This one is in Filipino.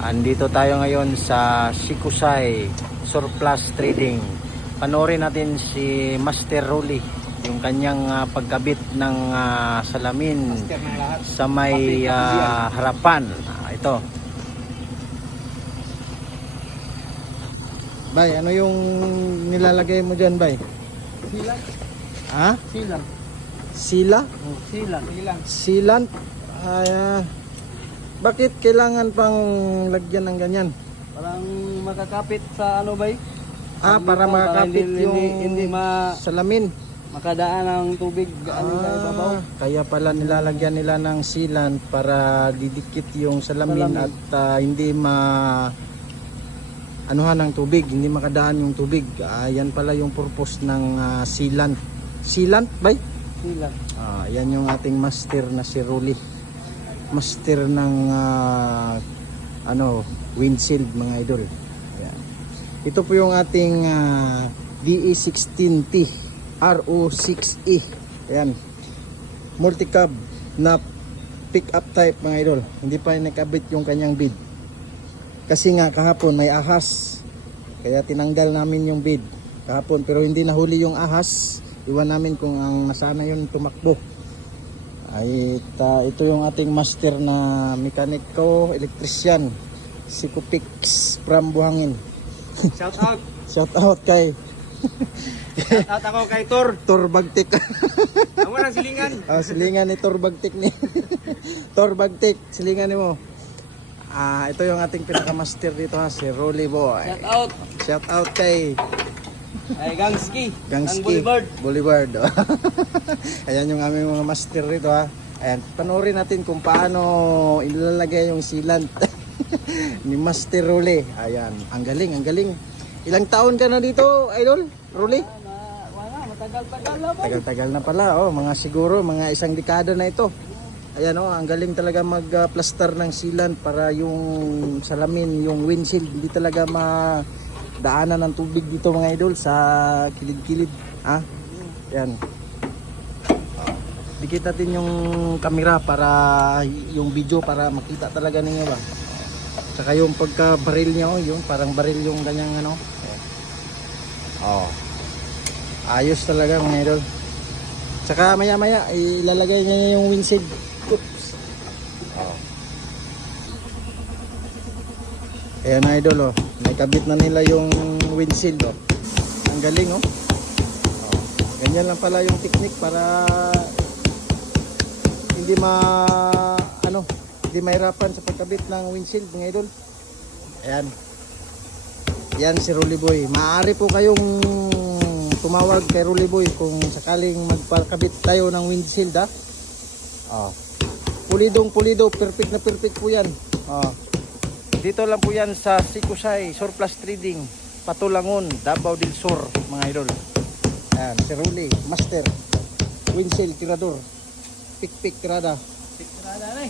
Andito tayo ngayon sa Sikusay Surplus Trading. Panoorin natin si Master Rolly, yung kanyang pagkabit ng salamin sa may harapan. Ito. Bay, ano yung nilalagay mo dyan, Bay? Sila. Ha? Sila. Sila? Oh, sila. Silan? Bakit kailangan pang lagyan ng ganyan? Parang makakapit sa ano ba? Para makakapit yung hindi salamin. makadaan ng tubig galing sa ibabaw. Kaya pala nilalagyan nila ng sealant para didikit yung salamin at hindi anuhan ng tubig, hindi makadaan yung tubig. Yan pala yung purpose ng sealant. Sealant ba? Sila. Yan yung ating master na si Rolly. Master ng windshield, mga idol. Ayan. Ito po yung ating DE16T RO6E. Ayan. Multi-cab na pick-up type, mga idol. Hindi pa nakabit yung kanyang bid. Kasi nga kahapon may ahas. Kaya tinanggal namin yung bid kahapon, pero hindi nahuli yung ahas. Iwan namin kung ang nasana yun tumakbo. Ito yung ating master na mekaniko, electrician, si Kupix from Buhangin. Shout out. Shout out kay Shout out ako kay Tor Bagtik. Amo nang silingan. Silingan ni Tor Bagtik ni. Tor Bagtik, silingan ni mo. Ito yung ating pinaka-master dito, si Rolly Boy. Shout out. Shout out kay Gangski. Gangski Boulevard. Ayan yung aming mga master rito, Ayan, panoorin natin kung paano ilalagay yung sealant ni Master Rolly. Ayan, ang galing, ang galing. Ilang taon ka na dito, idol? Rolly? Wala, matagal-tagal na ba? Tagal-tagal na pala, mga siguro mga isang dekada na ito. Ayan, ang galing talaga mag-plaster ng sealant para yung salamin, yung windshield, hindi talaga daanan ng tubig dito, mga idol, sa kilid-kilid. Yan. Dikit natin yung camera para yung video para makita talaga ninyo ba. Saka yung pagka-baril niya, yung parang baril yung kanyang ayos talaga, mga idol. Saka maya-maya ilalagay niya yung windshield. Oops. Ayan, idol, may kabit na nila yung windshield, ang galing, ganyan lang pala yung technique para hindi hindi mahirapan sa pagkabit ng windshield, mga idol. Ayan, yan si Rolly Boy. Maaari po kayong tumawag kay Rolly Boy kung sakaling magpakabit tayo ng windshield, pulidong pulido, perfect na perfect po yan. Dito lang po yan sa Sikusay Surplus Trading, Patulangon, Davao del Sur, mga idol. Ayan, si Rolly, master, windshield, tirador, pick tirada. Tirada na